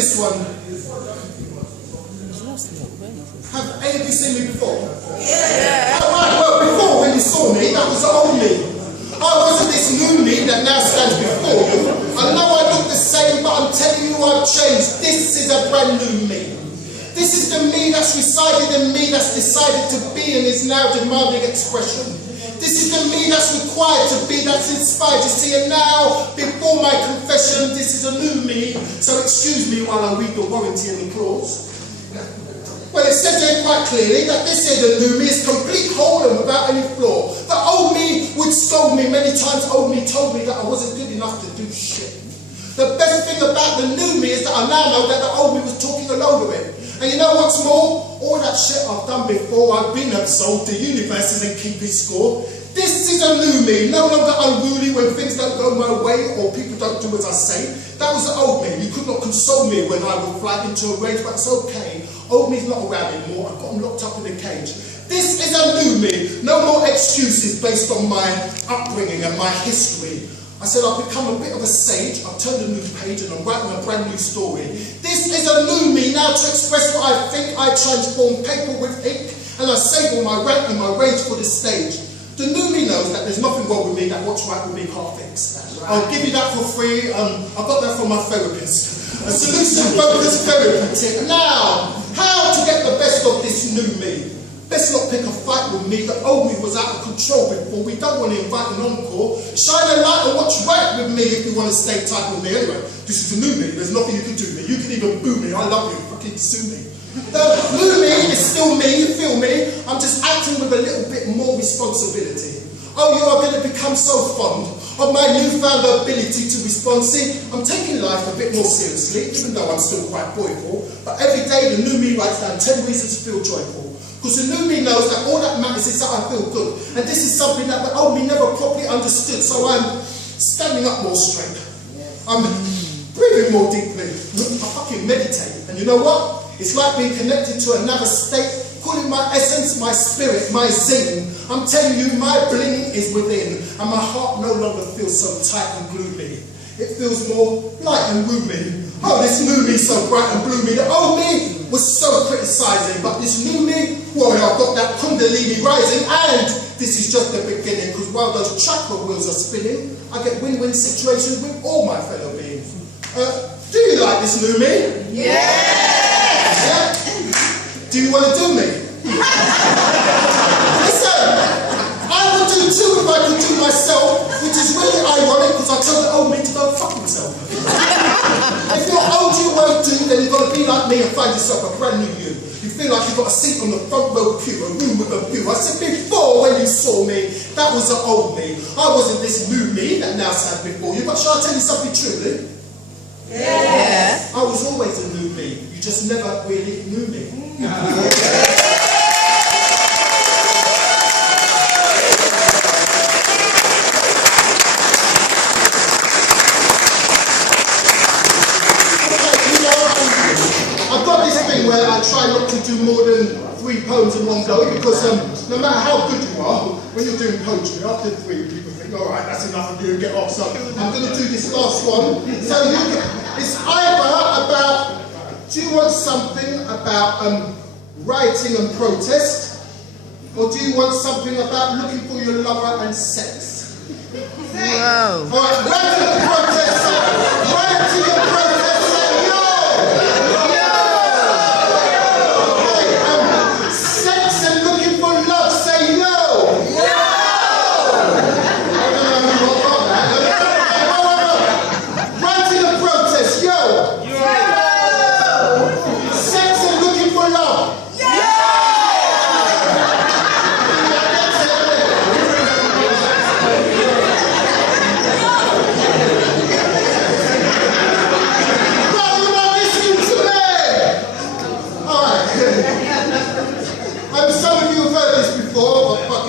this one. Have any of you seen me before? Yeah. Alright, well, before when you saw me, that was the old me. I wasn't this new me that now stands before you. I know I look the same, but I'm telling you I've changed. This is a brand new me. This is the me that's resided in me, that's decided to be and is now demanding expression. This is the me that's required to be, that's inspired. You see, and now, before my confession, this is a new me. So excuse me while I read the warranty and the clause. Well, it says there quite clearly that this here, the new me, is complete, whole and without any flaw. The old me would scold me many times. Old me told me that I wasn't good enough to do shit. The best thing about the new me is that I now know that the old me was talking all over it. And you know what's more? All that shit I've done before, I've been absolved. The universe isn't keeping score. This is a new me, no longer unruly when things don't go my way or people don't do as I say. That was the old me. You could not console me when I would fly into a rage, but it's okay. Old me's not around anymore. I've got him locked up in a cage. This is a new me. No more excuses based on my upbringing and my history. I said I've become a bit of a sage. I've turned a new page and I'm writing a brand new story. This is a new me. Now to express what I think, I transform paper with ink and I sable my rank and my range for the stage. The new me knows that there's nothing wrong with me, that what's right with me can't fix. Right. I'll give you that for free. I got that from my therapist. A solution-focused therapy tip. Now, how to get the best of this new me? Best not pick a fight with me. The old me was out of control before. We don't want to invite an encore. Shine a light on what's right with me if you want to stay tight with me. Anyway, this is the new me. There's nothing you can do me. You can even boo me. I love you. Fucking sue me. The new me is still me. You feel me? I'm just acting with a little bit more responsibility. Oh, you are going to become so fond of my newfound ability to respond. See, I'm taking life a bit more seriously, even though I'm still quite boyful. But every day the new me writes down 10 reasons to feel joyful. Because the new me knows that all that matters is that I feel good. And this is something that the old me never properly understood. So I'm standing up more straight. I'm breathing more deeply. I fucking meditate. And you know what? It's like being connected to another state. Call it my essence, my spirit, my zing. I'm telling you, my bling is within. And my heart no longer feels so tight and gloomy. It feels more light and roomy. Oh, this new me so bright and bloomy. The old me was so criticizing. But this new me, well, I've got that kundalini rising. And this is just the beginning. Because while those chakra wheels are spinning, I get win-win situations with all my fellow beings. Do you like this new me? Yeah! Yeah? Do you want to do me? Listen, I would do too if I could do myself, which is really ironic because I told the old me to go fuck himself. If you're old you won't do, then you've got to be like me and find yourself a brand new you. You feel like you've got a seat on the front row pew, a room with a view. I said before when you saw me, that was the old me. I wasn't this new me that now stands before you, but shall I tell you something truly? Yeah. I was always a new me. You just never really knew me. I've got this thing where I try not to do more than 3 poems in one go because no matter how good you are, when you're doing poetry, after 3 people think, alright, that's enough of you and get off. So I'm going to do this last one. So it's either about, do you want something about rioting and protest, or do you want something about looking for your lover and sex? Wow. Alright, rioting and protest, rioting and protest, say yo! Okay, sex and looking for love, say yo! Rioting and protest, yo! Sex and looking for love.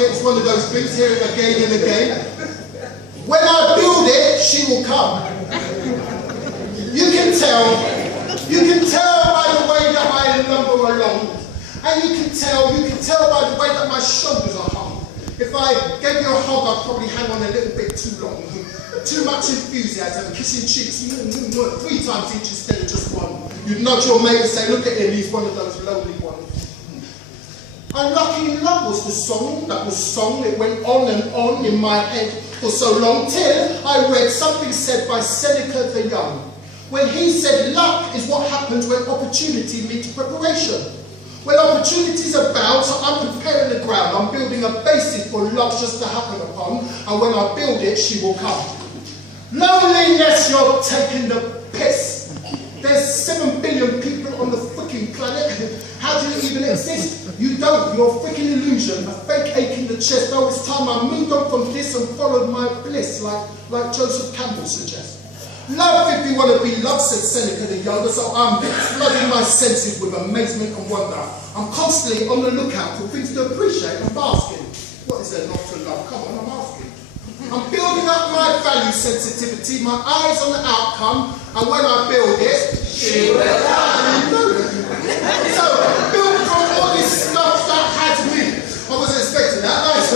It's one of those things, hear it again and again. When I build it, she will come. You can tell by the way that I lumber along. And you can tell by the way that my shoulders are hung. If I gave you a hug, I'd probably hang on a little bit too long. Too much enthusiasm, kissing cheeks 3 times each instead of just one. You'd nudge your mate and say, look at him, he's one of those lonely ones. Unlucky in Love was the song that was sung. It went on in my head for so long till I read something said by Seneca the Young, when he said luck is what happens when opportunity meets preparation. When opportunities abound, so I'm preparing the ground. I'm building a basis for love just to happen upon, and when I build it, she will come. Loneliness, you're taking the piss. There's 7 billion people on the freaking planet. How do you even exist? You don't. You're a freaking illusion, a fake ache in the chest. Oh, it's time I moved on from this and followed my bliss, like Joseph Campbell suggests. Love if you want to be loved, said Seneca the Younger, so I'm flooding my senses with amazement and wonder. I'm constantly on the lookout for things to appreciate and bask in. What is there not to love? Come on, I'm asking. I'm building up my value sensitivity, my eyes on the outcome, and when I build it, she will come. So, build from all this stuff that had me. I wasn't expecting that, nice.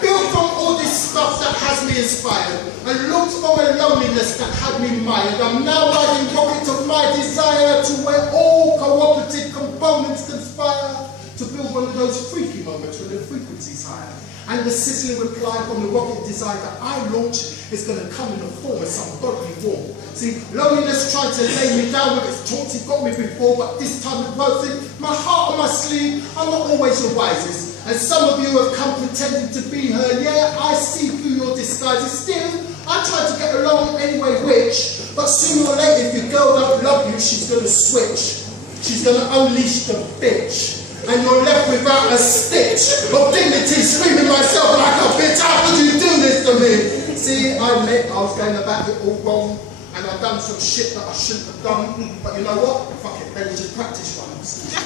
Build from all this stuff that has me inspired, and looked from a loneliness that had me mired. I'm now riding rocket of my desire to where all cooperative components conspire to build one of those freaky moments when the frequency's higher. And the sizzling reply from the rocket desire that I launch is going to come in the form of some bodily warmth. See, loneliness tried to lay me down with its taunts. It got me before, but this time it won't. My heart on my sleeve, I'm not always the wisest. And some of you have come pretending to be her. Yeah, I see through your disguises. Still, I try to get along anyway, which, but sooner or later, if your girl don't love you, she's going to switch. She's going to unleash the bitch. And you're left without a stitch of dignity, screaming myself like a bitch. How could you do this to me? See, I admit I was going about it all wrong, and I've done some shit that I shouldn't have done. But you know what? Fuck it, let me just practice once.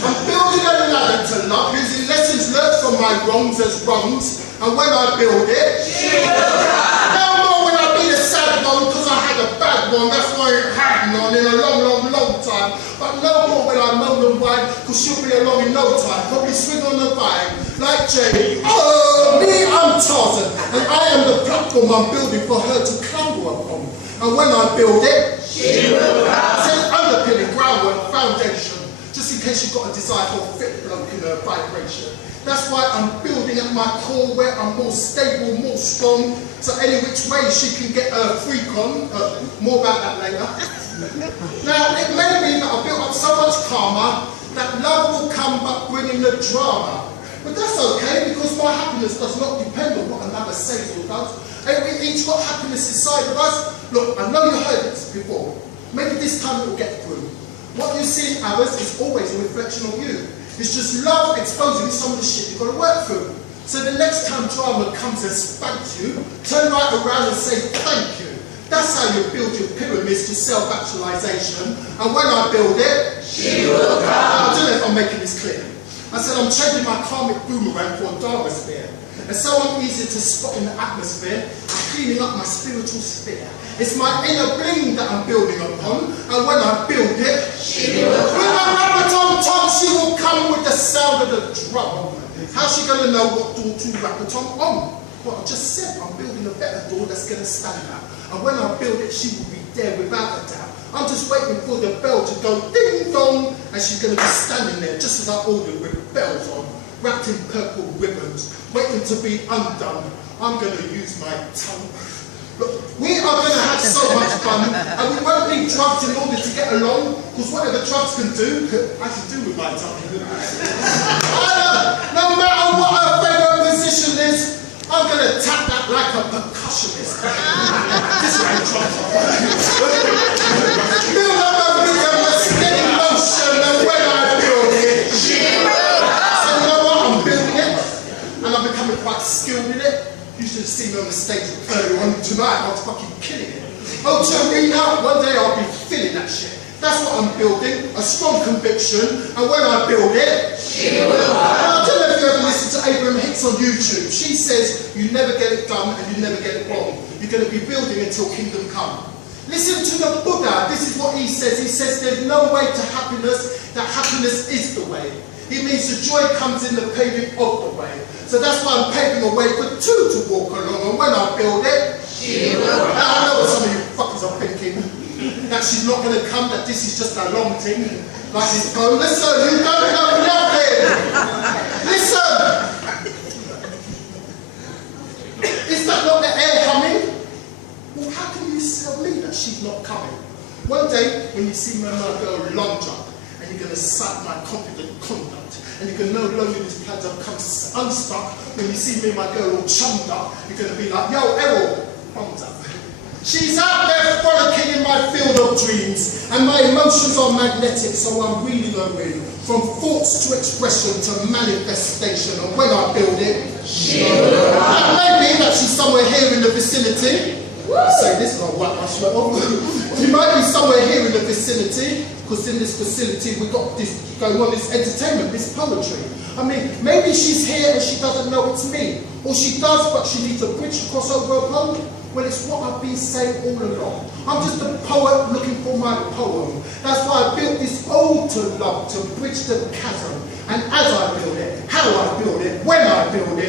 I'm building a ladder to love, using lessons learned from my wrongs as wrongs. And when I build it, she will come. No more when I be the sad one because I had a bad one. That's why it happened on in a long time. But no more when I moan and whine, because she'll be along in no time. Probably swing on the vine like Jay. Oh, me, I'm Tarzan, and I am the platform I'm building for her to clamber upon. And when I build it, she will come. Says underpinning, groundwork, foundation, just in case you've got a desire for a fit bloke in her vibration. That's why I'm building at my core where I'm more stable, more strong, so any which way she can get her freak on. More about that later. Now, it may be that I've built up so much karma that love will come but bringing the drama. But that's okay, because my happiness does not depend on what another says or does. And we each got happiness inside of us. Look, I know you heard this before. Maybe this time it will get through. What you see in others is always a reflection of you. It's just love exposing some of the shit you've got to work through. So the next time drama comes and spanks you, turn right around and say thank you. That's how you build your pyramids to self-actualization. And when I build it, she will come. I don't know if I'm making this clear. I said I'm changing my karmic boomerang for a dharma sphere. It's so easy to spot in the atmosphere. I'm cleaning up my spiritual sphere. It's my inner bling that I'm building upon. And when I build it, she will come. With my rap-a-tom-tom, she will come with the sound of the drum. How's she going to know what door to rap-a-tom on? Well, I just said I'm building a better door that's going to stand out. And when I build it, she will be there without a doubt. I'm just waiting for the bell to go ding-dong, and she's going to be standing there just as I ordered with bells on, wrapped in purple ribbons, waiting to be undone. I'm going to use my tongue. Look, we are going to have so much fun, and we won't need drugs in order to get along, because whatever drugs can do, I can do with my tongue. No matter what her favourite position is, I'm going to tap that like a percussionist. This way, drugs are build up a rhythm, a steady motion, and when I build it, she will come. So you know what? I'm building it, and I'm becoming quite skilled in it. You should have seen me on the stage earlier on tonight. I was fucking killing it. Oh, Serena, one day I'll be feeling that shit. That's what I'm building, a strong conviction, and when I build it, she will come. I don't know if you ever listen to Abraham Hicks on YouTube. She says, you never get it done and you never get it wrong. You're going to be building until kingdom come. Listen to the Buddha. This is what he says. He says there's no way to happiness, that happiness is the way. It means the joy comes in the paving of the way. So that's why I'm paving a way for two to walk along. And when I build it, she will come. Now I know what some of you fuckers are thinking. That she's not going to come, that this is just a long thing. Like this go, listen, you don't know nothing. Listen. Is that not the air coming? Well, how can you tell me that she's not coming? One day, when you see my girl lunge up, and you're going to sight my confident conduct, and you can no longer this plans have come unstuck. When you see me and my girl all chummed up, you're going to be like, yo, Errol, thumbs up. She's out there frolicking in my field of dreams, and my emotions are magnetic, so I'm reeling her in, from thoughts to expression to manifestation, and when I build it, she will come. Maybe that she's somewhere here in the vicinity. I say this and I'll wipe my sweat off. You might be somewhere here in the vicinity, because in this facility we've got this going on, this entertainment, this poetry. I mean, maybe she's here and she doesn't know it's me. Or she does, but she needs a bridge to cross over a pond. Well, it's what I've been saying all along. I'm just a poet looking for my poem. That's why I built this ode to love, to bridge the chasm. And as I build it, how I build it, when I build it,